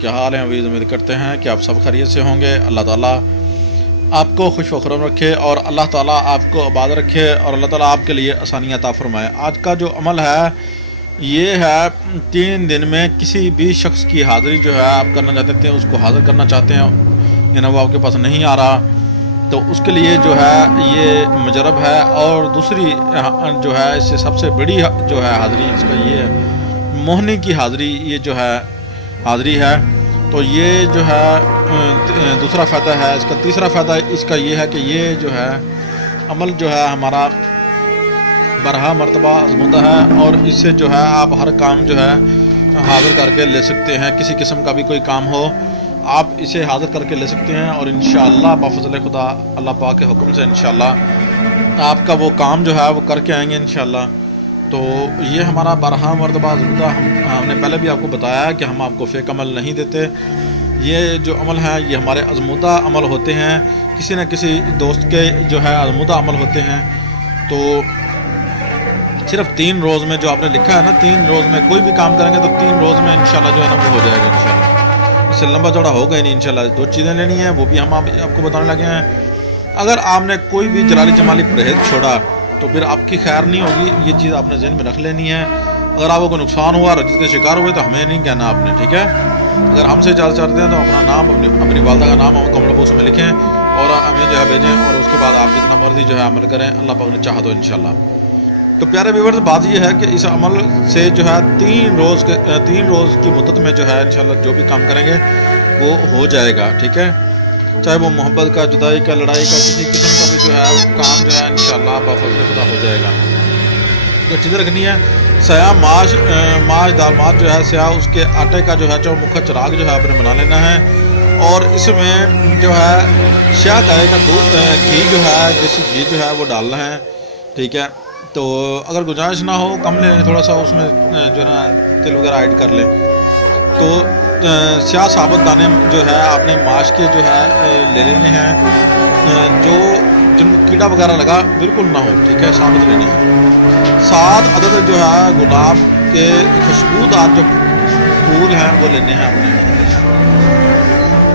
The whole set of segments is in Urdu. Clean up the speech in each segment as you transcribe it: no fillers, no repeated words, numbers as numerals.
کیا حال ہے؟ امید کرتے ہیں کہ آپ سب خیریت سے ہوں گے۔ اللہ تعالیٰ آپ کو خوش و خرم رکھے اور اللہ تعالیٰ آپ کو آباد رکھے اور اللہ تعالیٰ آپ کے لیے آسانیاں عطا فرمائے۔ آج کا جو عمل ہے یہ ہے 3 دن میں کسی بھی شخص کی حاضری جو ہے آپ کرنا چاہتے ہیں، اس کو حاضر کرنا چاہتے ہیں، یعنی وہ آپ کے پاس نہیں آ رہا، تو اس کے لیے جو ہے یہ مجرب ہے۔ اور دوسری جو ہے اس سے سب سے بڑی جو ہے حاضری اس کا یہ ہے، موہنی کی حاضری، یہ جو ہے حاضری ہے۔ تو یہ جو ہے دوسرا فائدہ ہے اس کا۔ تیسرا فائدہ اس کا یہ ہے کہ یہ جو ہے عمل جو ہے ہمارا برہا مرتبہ آزمودہ ہے، اور اس سے جو ہے آپ ہر کام جو ہے حاضر کر کے لے سکتے ہیں۔ کسی قسم کا بھی کوئی کام ہو آپ اسے حاضر کر کے لے سکتے ہیں، اور انشاءاللہ بفضل خدا اللہ پاک کے حکم سے انشاءاللہ آپ کا وہ کام جو ہے وہ کر کے آئیں گے انشاءاللہ۔ تو یہ ہمارا برہا مرتبہ آزمودہ، ہم نے پہلے بھی آپ کو بتایا کہ ہم آپ کو فیک عمل نہیں دیتے۔ یہ جو عمل ہے یہ ہمارے آزمودہ عمل ہوتے ہیں، کسی نہ کسی دوست کے جو ہے آزمودہ عمل ہوتے ہیں۔ تو صرف 3 روز میں جو آپ نے لکھا ہے نا، 3 روز میں کوئی بھی کام کریں گے تو 3 روز میں انشاءاللہ جو ہے نا وہ ہو جائے گا انشاءاللہ۔ اس سے لمبا چوڑا ہوگا ہی نہیں انشاءاللہ۔ 2 چیزیں لینی ہیں، وہ بھی ہم آپ کو بتانے لگے ہیں۔ اگر آپ نے کوئی بھی جلالی جمالی پرہیز چھوڑا تو پھر آپ کی خیر نہیں ہوگی، یہ چیز آپ نے ذہن میں رکھ لینی ہے۔ اگر آپ کو کوئی نقصان ہوا، رجت کے شکار ہوئے تو ہمیں نہیں کہنا آپ نے، ٹھیک ہے؟ اگر ہم سے اجازت چاہتے ہیں تو اپنا نام، اپنی والدہ کا نام کمنٹ باکس میں لکھیں اور ہمیں جو ہے بھیجیں، اور اس کے بعد آپ جتنا مرضی جو ہے عمل کریں، اللہ پاک نے چاہا تو انشاءاللہ۔ تو پیارے ویورز، بات یہ ہے کہ اس عمل سے جو ہے 3 روز کی مدت میں جو ہے انشاءاللہ جو بھی کام کریں گے وہ ہو جائے گا، ٹھیک ہے؟ چاہے وہ محبت کا، جدائی کا، لڑائی کا، کسی قسم کا بھی جو ہے کام جو ہے انشاءاللہ بفضل خدا ہو جائے گا۔ جو چیزیں رکھنی ہے، سیاہ ماش دال ماش جو ہے سیاہ، اس کے آٹے کا جو ہے چومکھا چراغ جو ہے آپ نے بنا لینا ہے، اور اس میں جو ہے سیاہ گائے کا دودھ، گھی جو ہے، دیسی گھی جو ہے وہ ڈالنا ہے، ٹھیک ہے؟ تو اگر گنجائش نہ ہو کم لیں، تھوڑا سا اس میں جو ہے نا تل وغیرہ ایڈ کر لیں۔ تو سیاہ ثابت دانے جو ہے آپ نے ماش کے جو ہے لے لینے ہیں، جو جن کو کیڑا وغیرہ لگا بالکل نہ ہو، ٹھیک ہے؟ ثابت لینے ہیں۔ 7 عدد جو ہے گلاب کے خوشبودار جو پھول ہیں وہ لینے ہیں آپ نے۔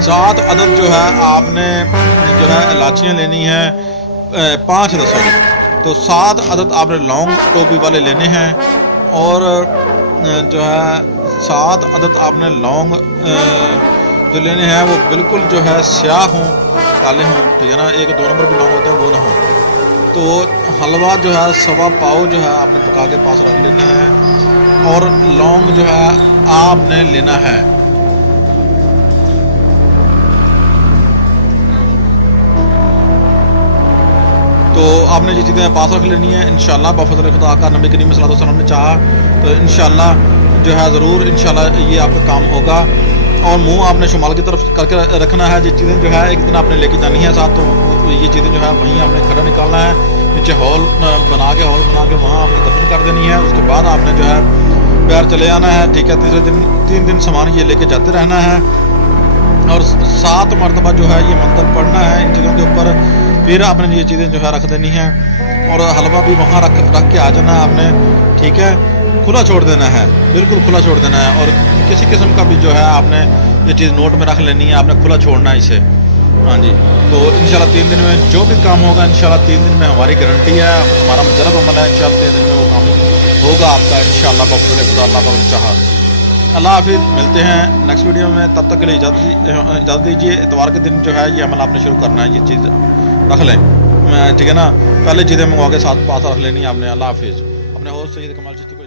7 عدد جو ہے آپ نے جو ہے الائچیاں لینی ہیں، 5 عدد سوری، تو 7 عدد آپ نے لونگ ٹوپی والے لینے ہیں، اور جو ہے 7 عدد آپ نے لونگ جو لینے ہیں وہ بالکل جو ہے سیاہ ہوں، کالے ہوں، ٹھیک ہے نا؟ 1-2 نمبر بھی لونگ ہوتے ہیں وہ نہ ہوں۔ تو حلوہ جو ہے 1.25 پاؤ جو ہے آپ نے پکا کے پاس رکھ لینا ہے، اور لونگ جو ہے آپ نے لینا ہے۔ تو آپ نے یہ چیزیں پاس رکھ لینی ہیں انشاءاللہ بفضل خدا کا۔ نبی کریم صلی اللہ علیہ وسلم نے چاہا تو انشاءاللہ جو ہے ضرور انشاءاللہ یہ آپ کا کام ہوگا۔ اور منہ آپ نے شمال کی طرف کر کے رکھنا ہے۔ یہ چیزیں جو ہے ایک دن آپ نے لے کے جانی ہے ساتھ، تو یہ چیزیں جو ہے وہیں آپ نے کھڑا نکالنا ہے، نیچے ہال بنا کے وہاں آپ نے دفن کر دینی ہے۔ اس کے بعد آپ نے جو ہے پیر چلے آنا ہے، ٹھیک ہے؟ 3 دن سامان یہ لے کے جاتے رہنا ہے، اور 7 مرتبہ جو ہے یہ منتر پڑھنا ہے ان چیزوں کے اوپر۔ پھر آپ نے یہ چیزیں جو ہے رکھ دینی ہیں، اور حلوہ بھی وہاں رکھ کے آ جانا ہے آپ نے، ٹھیک ہے؟ کھلا چھوڑ دینا ہے، بالکل کھلا چھوڑ دینا ہے، اور کسی قسم کا بھی جو ہے آپ نے یہ چیز نوٹ میں رکھ لینی ہے، آپ نے کھلا چھوڑنا ہے اسے، ہاں جی۔ تو انشاءاللہ 3 دن میں جو بھی کام ہوگا انشاءاللہ 3 دن میں ہماری گارنٹی ہے، ہمارا مجرب عمل ہے، انشاءاللہ 3 دن میں وہ کام ہوگا آپ کا انشاءاللہ بفضل خدا اللہ پاک نے چاہا۔ اللہ حافظ، ملتے ہیں نیکسٹ ویڈیو میں، تب تک کے لیے اجازت دیجیے۔ اتوار کے دن جو ہے یہ عمل آپ نے شروع کرنا ہے، یہ چیز رکھ لیں، ٹھیک ہے نا؟ پہلے چیزیں منگوا کے ساتھ پاس رکھ لینی ہے آپ نے۔ اللہ حافظ، اپنے ہوسٹ سید کمال چشتی کو